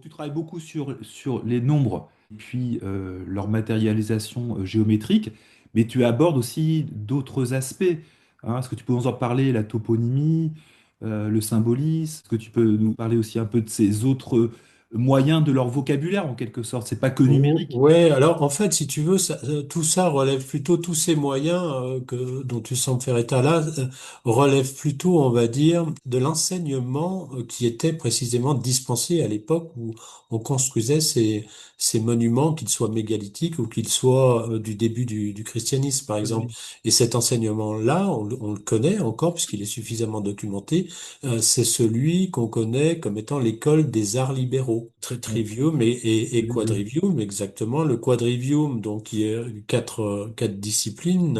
Donc tu travailles beaucoup sur les nombres, et puis leur matérialisation géométrique, mais tu abordes aussi d'autres aspects. Hein. Est-ce que tu peux nous en parler, la toponymie, le symbolisme? Est-ce que tu peux nous parler aussi un peu de ces autres moyens de leur vocabulaire, en quelque sorte? C'est pas que numérique. Ouais, alors en fait, si tu veux, tout ça relève plutôt, tous ces moyens dont tu sembles faire état là, relèvent plutôt, on va dire, de l'enseignement qui était précisément dispensé à l'époque où on construisait ces monuments, qu'ils soient mégalithiques ou qu'ils soient du début du christianisme, par exemple. Oui. Et cet enseignement-là, on le connaît encore puisqu'il est suffisamment documenté, c'est celui qu'on connaît comme étant l'école des arts libéraux. Ouais. Trivium et Les deux. quadrivium, exactement. Le quadrivium, donc, qui est quatre disciplines,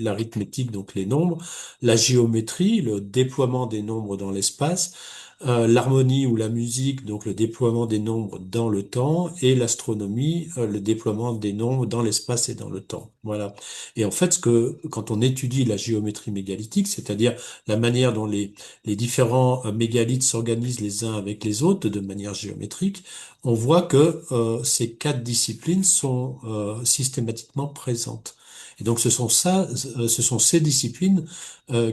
l'arithmétique, donc les nombres, la géométrie, le déploiement des nombres dans l'espace, l'harmonie ou la musique, donc le déploiement des nombres dans le temps, et l'astronomie, le déploiement des nombres dans l'espace et dans le temps. Voilà. Et en fait, quand on étudie la géométrie mégalithique, c'est-à-dire la manière dont les différents mégalithes s'organisent les uns avec les autres de manière géométrique, on voit que ces quatre disciplines sont systématiquement présentes. Et donc ce sont ces disciplines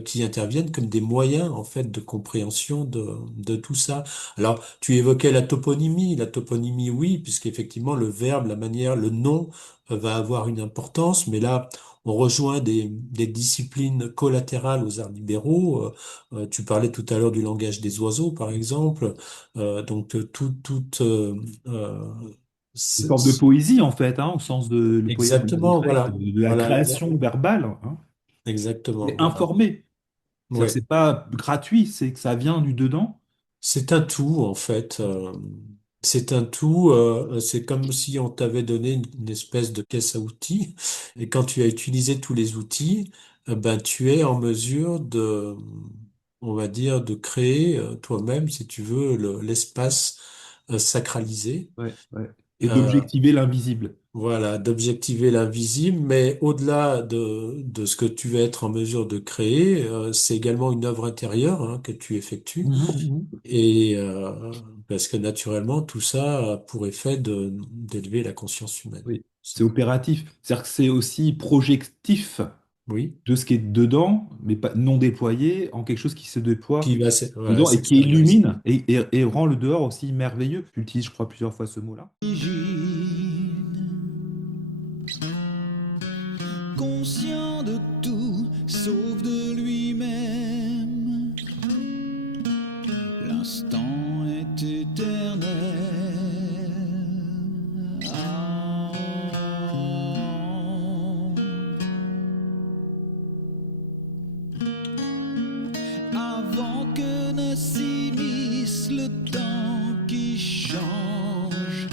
qui interviennent comme des moyens en fait de compréhension de tout ça. Alors tu évoquais la toponymie. La toponymie, oui, puisqu'effectivement le verbe, la manière, le nom va avoir une importance, mais là on rejoint des disciplines collatérales aux arts libéraux. Tu parlais tout à l'heure du langage des oiseaux, par exemple. Donc euh, Une c'est- forme de poésie, en fait, hein, au sens de le poème exactement, grec, voilà, de la voilà, création verbale. Hein. exactement, C'est voilà. informé. C'est-à-dire que Ouais, c'est pas gratuit, c'est que ça vient du dedans. c'est un tout en fait. C'est un tout. C'est comme si on t'avait donné une espèce de caisse à outils, et quand tu as utilisé tous les outils, ben tu es en mesure on va dire, de créer toi-même, si tu veux, l'espace sacralisé. Ouais, ouais. Et Euh, d'objectiver l'invisible. Voilà, d'objectiver l'invisible, mais au-delà de ce que tu vas être en mesure de créer, c'est également une œuvre intérieure hein, que tu effectues, Mhm, mhm. et parce que naturellement, tout ça a pour effet d'élever la conscience humaine. Oui, c'est opératif. C'est-à-dire que c'est aussi projectif Oui, de ce qui est dedans, mais pas, non déployé, en quelque chose qui se déploie voilà, dedans et qui s'extérioriser. illumine et rend le dehors aussi merveilleux. Tu utilises, je crois, plusieurs fois ce mot-là. Conscient de tout, sauf de lui-même. L'instant est éternel. Ah. Avant que ne s'immisce le temps qui change,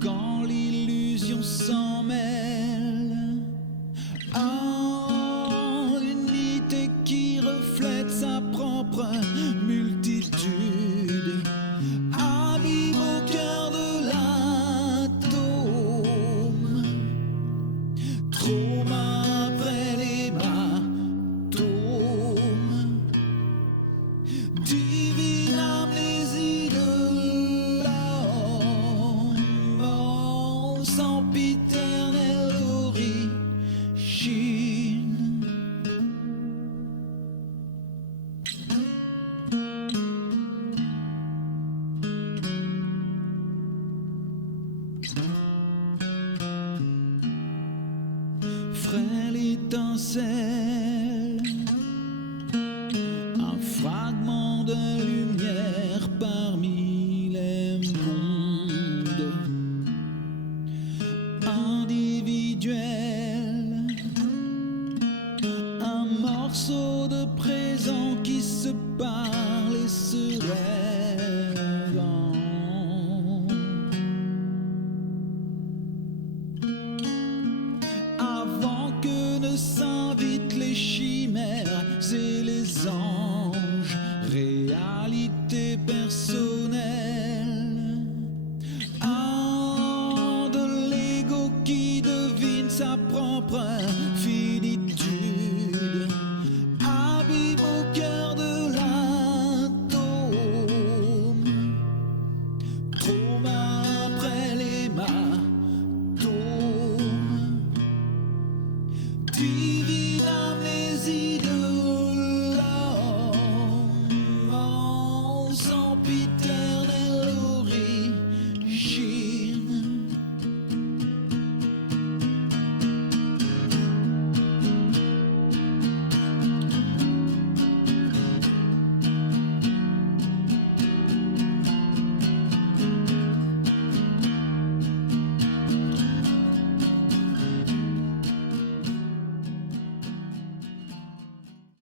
quand l'illusion s'en mêle. Ah, l'unité qui reflète sa propre multitude, abîme au cœur de l'atome, trauma après l'hématome, divine amnésie de l'homme, oh, sempiternelle origine. Frêle étincelle, un fragment de lumière parmi les mondes, individuel, un morceau de présent qui se parle et se rêve. Avant que ne s'invitent les chimères et les anges, réalité personnelle. Ah, de l'ego qui devine sa propre finitude, abîme au cœur de l'atome, traumatisme profite